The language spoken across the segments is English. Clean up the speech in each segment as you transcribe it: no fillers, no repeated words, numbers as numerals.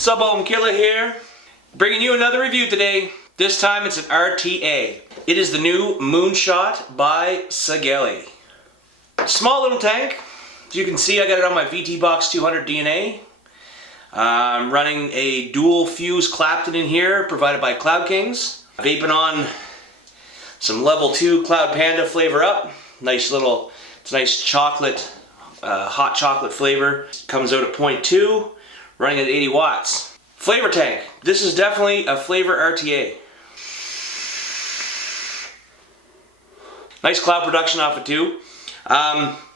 SubOhm Killa here, bringing you another review today. This time it's an RTA. It is the new MoonShot by Sigelei. Small little tank. As you can see, I got it on my VT Box 200 DNA. I'm running a dual fuse Clapton in here, provided by Cloud Kings. Vaping on some level 2 Cloud Panda flavor up. Nice little, it's a nice chocolate, hot chocolate flavor. Comes out at 0.2. Running at 80 watts. Flavor tank. This is definitely a flavor RTA. Nice cloud production off it too.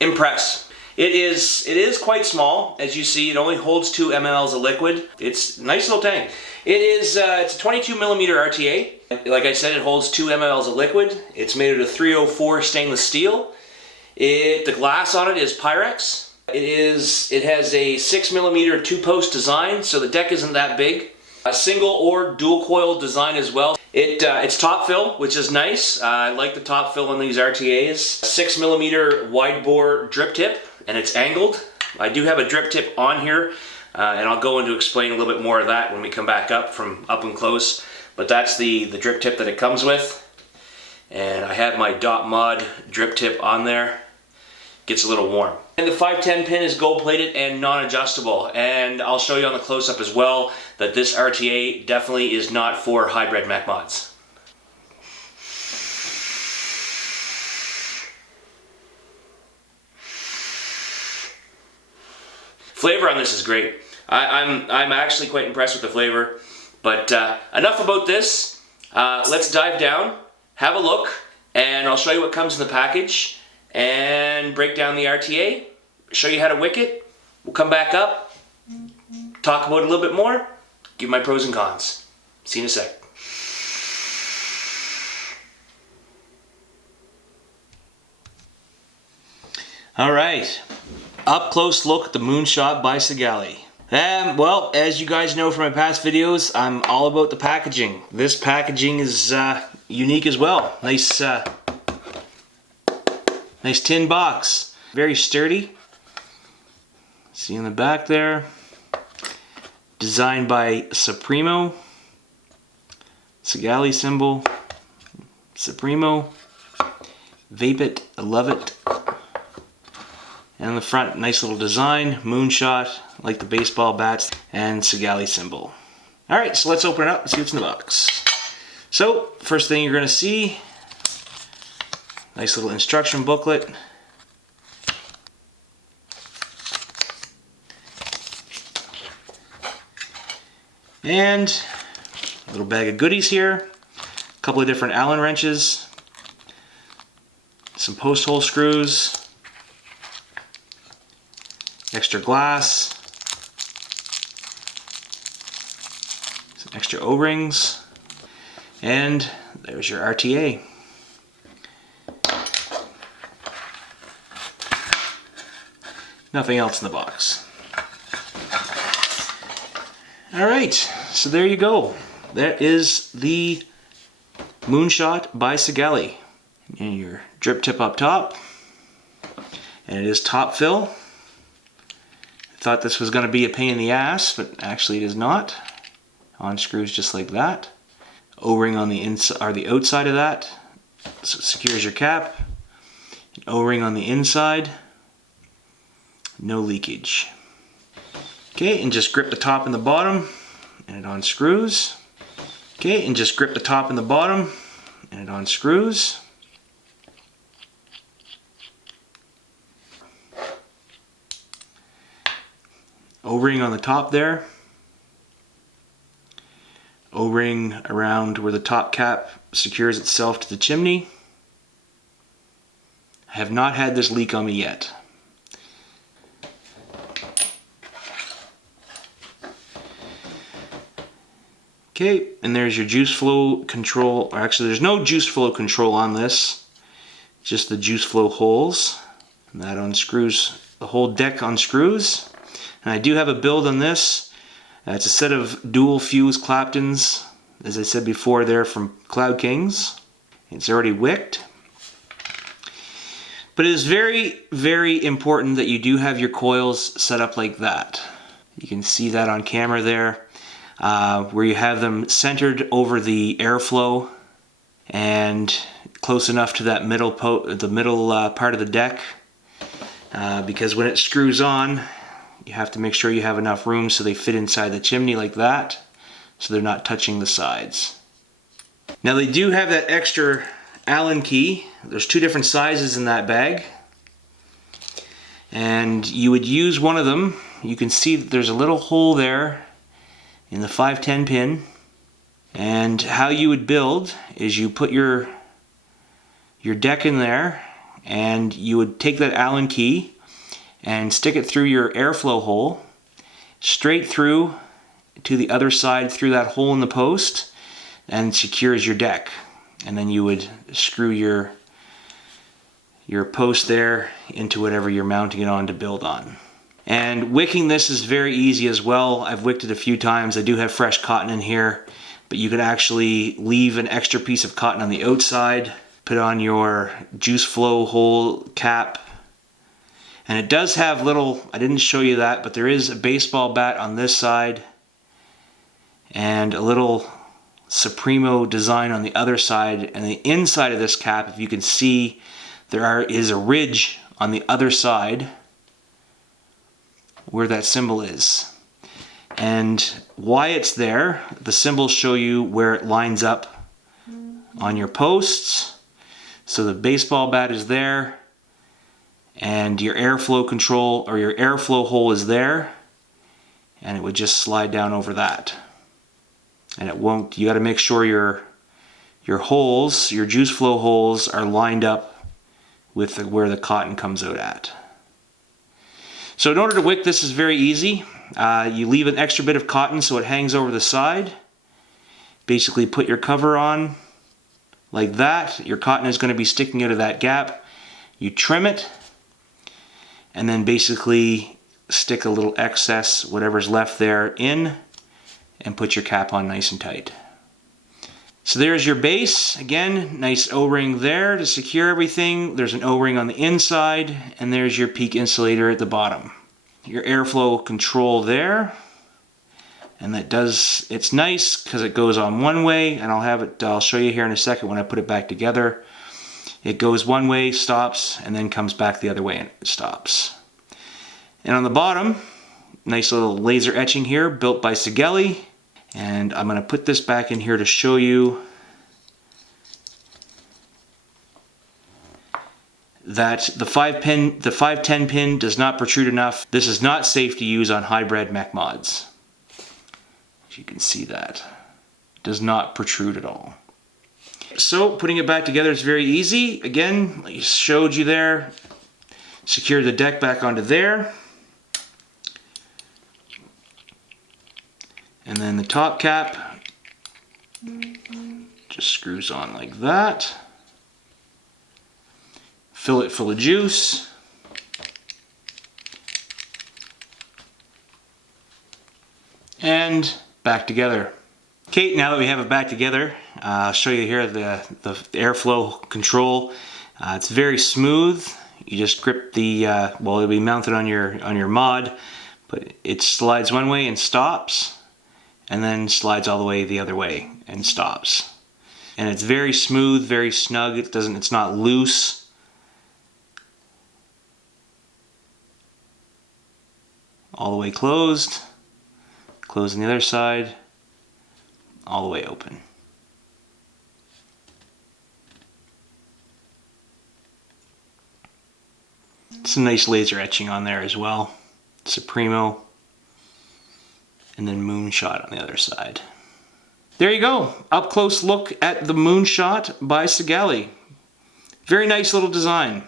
Impressed. It is quite small. As you see, it only holds 2 mLs of liquid. It's a nice little tank. It's a 22 millimeter RTA. Like I said, it holds 2 mLs of liquid. It's made out of 304 stainless steel. The glass on it is Pyrex. It has a 6 millimeter 2-post design, so the deck isn't that big. A single or dual coil design as well. It's top fill, which is nice. I like the top fill on these RTAs. 6 millimeter wide bore drip tip, and it's angled. I do have a drip tip on here, and I'll go into explain a little bit more of that when we come back up from up and close. But that's the drip tip that it comes with. And I have my dot mod drip tip on there. Gets a little warm. And the 510 pin is gold plated and non-adjustable, and I'll show you on the close-up as well that this RTA definitely is not for hybrid mech mods. Flavor on this is great. I'm actually quite impressed with the flavor, but enough about this. Let's dive down, have a look, and I'll show you what comes in the package and break down the RTA, show you how to wick it. We'll come back up, talk about it a little bit more, give my pros and cons. See you in a sec. Alright, up close look at the MoonShot by Sigelei. Well, as you guys know from my past videos, I'm all about the packaging. This packaging is unique as well. Nice tin box, very sturdy. See in the back there. Designed by Supremo. Sigelei symbol. Supremo. Vape it, love it. And on the front, nice little design. MoonShot, like the baseball bats, and Sigelei symbol. Alright, so let's open it up and see what's in the box. So, first thing you're going to see, nice little instruction booklet. And a little bag of goodies here. A couple of different Allen wrenches. Some post hole screws. Extra glass. Some extra O-rings. And there's your RTA. Nothing else in the box. Alright, so there you go. That is the MoonShot by Sigelei. And your drip tip up top. And it is top fill. I thought this was going to be a pain in the ass, but actually it is not. On screws just like that. O-ring on the inside or the outside of that. So it secures your cap. An O-ring on the inside. No leakage. Okay, and just grip the top and the bottom, and it unscrews. Okay, and just grip the top and the bottom, and it unscrews. O-ring on the top there. O-ring around where the top cap secures itself to the chimney. I have not had this leak on me yet. Okay, and there's your juice flow control, or actually there's no juice flow control on this, just the juice flow holes. And that unscrews, the whole deck unscrews. And I do have a build on this. It's a set of dual fuse Claptons, as I said before, they're from Cloud Kings. It's already wicked. But it is very, very important that you do have your coils set up like that. You can see that on camera there. Where you have them centered over the airflow and close enough to that middle part of the deck, because when it screws on, you have to make sure you have enough room so they fit inside the chimney like that, so they're not touching the sides. Now they do have that extra Allen key. There's two different sizes in that bag, and you would use one of them. You can see that there's a little hole there in the 510 pin, and how you would build is you put your deck in there, and you would take that Allen key and stick it through your airflow hole straight through to the other side through that hole in the post, and secures your deck. And then you would screw your post there into whatever you're mounting it on to build on. And wicking this is very easy as well. I've wicked it a few times. I do have fresh cotton in here, but you could actually leave an extra piece of cotton on the outside, put on your juice flow hole cap, and it does have little, I didn't show you that, but there is a baseball bat on this side and a little Supremo design on the other side. And the inside of this cap, if you can see, is a ridge on the other side where that symbol is. And why it's there, the symbols show you where it lines up on your posts. So the baseball bat is there, and your airflow control, or your airflow hole, is there, and it would just slide down over that. And it won't, you got to make sure your holes, your juice flow holes, are lined up with where the cotton comes out at. So in order to wick this is very easy. You leave an extra bit of cotton so it hangs over the side. Basically put your cover on like that. Your cotton is going to be sticking out of that gap. You trim it, and then basically stick a little excess, whatever's left there, in, and put your cap on nice and tight. So there's your base. Again, nice O-ring there to secure everything. There's an O-ring on the inside, and there's your peak insulator at the bottom. Your airflow control there, and it's nice because it goes on one way, and I'll show you here in a second when I put it back together. It goes one way, stops, and then comes back the other way and it stops. And on the bottom, nice little laser etching here built by Sigelei. And I'm going to put this back in here to show you that the 510 pin does not protrude enough. This is not safe to use on hybrid mech mods. As you can see, that it does not protrude at all. So putting it back together is very easy. Again, I showed you there. Secure the deck back onto there. And then the top cap just screws on like that. Fill it full of juice. And back together. Okay, now that we have it back together, I'll show you here the airflow control. It's very smooth. You just grip the, well, it'll be mounted on your mod, but it slides one way and stops, and then slides all the way the other way and stops. And it's very smooth, very snug. It's not loose. All the way closed. Close on the other side. All the way open. Some nice laser etching on there as well. Supremo. And then MoonShot on the other side. There you go. Up close look at the MoonShot by Sigelei. Very nice little design.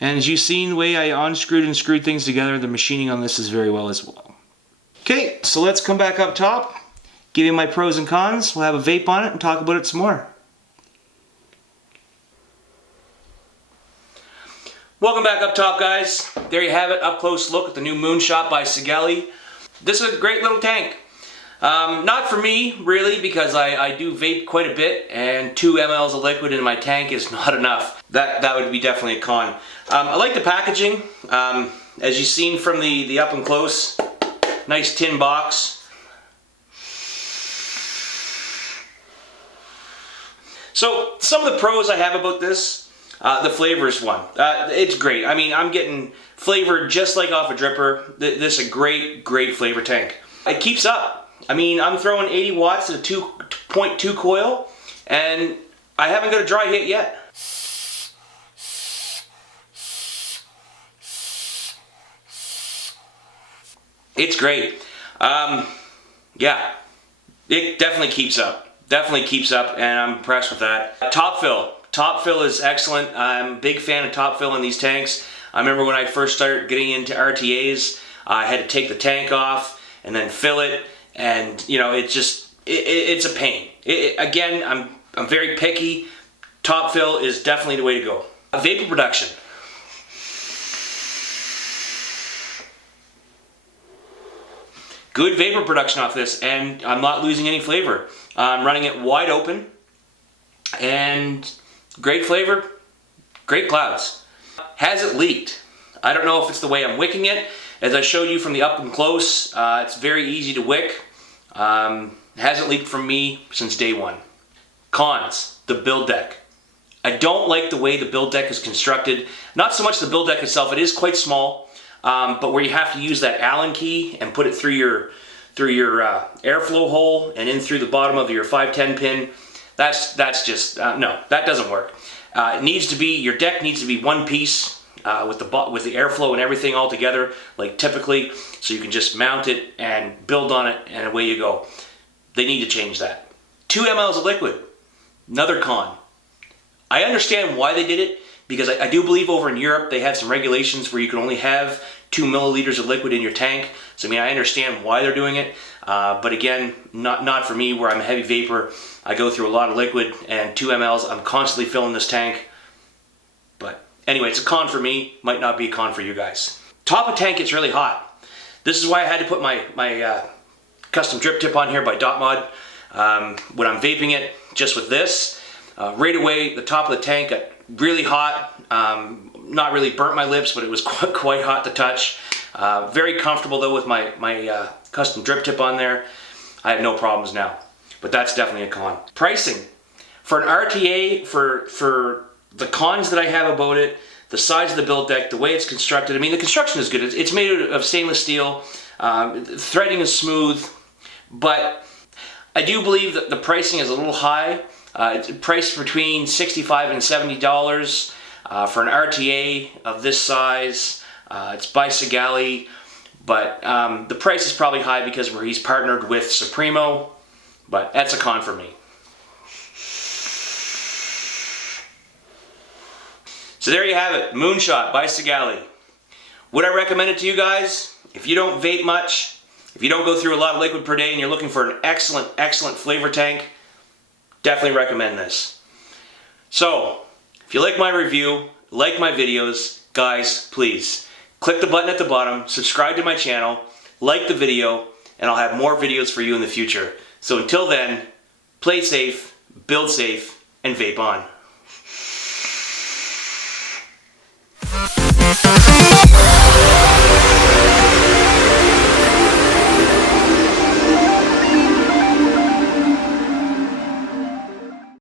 And as you've seen the way I unscrewed and screwed things together, the machining on this is very well as well. Okay, so let's come back up top give you my pros and cons. We'll have a vape on it and talk about it some more. Welcome back up top, guys. There you have it, up close look at the new MoonShot by Sigelei. This is a great little tank. Not for me, really, because I do vape quite a bit, and 2 mLs of liquid in my tank is not enough. That would be definitely a con. I like the packaging. As you've seen from the up and close, nice tin box. So, some of the pros I have about this. The flavors one. It's great. I mean, I'm getting flavor just like off a dripper. This is a great flavor tank. It keeps up. I mean, I'm throwing 80 watts at a 2.2 coil, and I haven't got a dry hit yet. It's great. Yeah, it definitely keeps up. Definitely keeps up, and I'm impressed with that. Top fill. Top fill is excellent. I'm a big fan of top fill in these tanks. I remember when I first started getting into RTAs, I had to take the tank off and then fill it, and you know, it's a pain. Again, I'm very picky. Top fill is definitely the way to go. Vapor production. Good vapor production off this, and I'm not losing any flavor. I'm running it wide open, and great flavor, great clouds. Has it leaked? I don't know if it's the way I'm wicking it. As I showed you from the up and close, it's very easy to wick. Hasn't leaked from me since day one. Cons, the build deck. I don't like the way the build deck is constructed. Not so much the build deck itself, it is quite small, but where you have to use that Allen key and put it through your airflow hole and in through the bottom of your 510 pin. That's just, no, that doesn't work. It needs to be, your deck needs to be one piece with the airflow and everything all together, like typically, so you can just mount it and build on it, and away you go. They need to change that. 2 mLs of liquid, another con. I understand why they did it, because I do believe over in Europe they had some regulations where you can only have 2 milliliters of liquid in your tank. So I mean, I understand why they're doing it, but again, not for me, where I'm a heavy vapor. I go through a lot of liquid, and 2 mLs, I'm constantly filling this tank. But anyway, it's a con for me, might not be a con for you guys. Top of tank gets really hot. This is why I had to put my custom drip tip on here by Dot Mod. When I'm vaping it, just with this, right away the top of the tank got really hot. Not really burnt my lips, but it was quite hot to touch. Very comfortable though with my custom drip tip on there. I have no problems now, but that's definitely a con. Pricing. For an RTA, for the cons that I have about it, the size of the build deck, the way it's constructed, I mean, the construction is good. It's made of stainless steel. Threading is smooth, but I do believe that the pricing is a little high. It's priced between $65 and $70 for an RTA of this size. It's by Sigelei, but the price is probably high because he's partnered with Supremo, but that's a con for me. So there you have it, MoonShot by Sigelei. Would I recommend it to you guys? If you don't vape much, if you don't go through a lot of liquid per day and you're looking for an excellent flavor tank, definitely recommend this. So, if you like my review, like my videos, guys, please click the button at the bottom, subscribe to my channel, like the video, and I'll have more videos for you in the future. So until then, play safe, build safe, and vape on.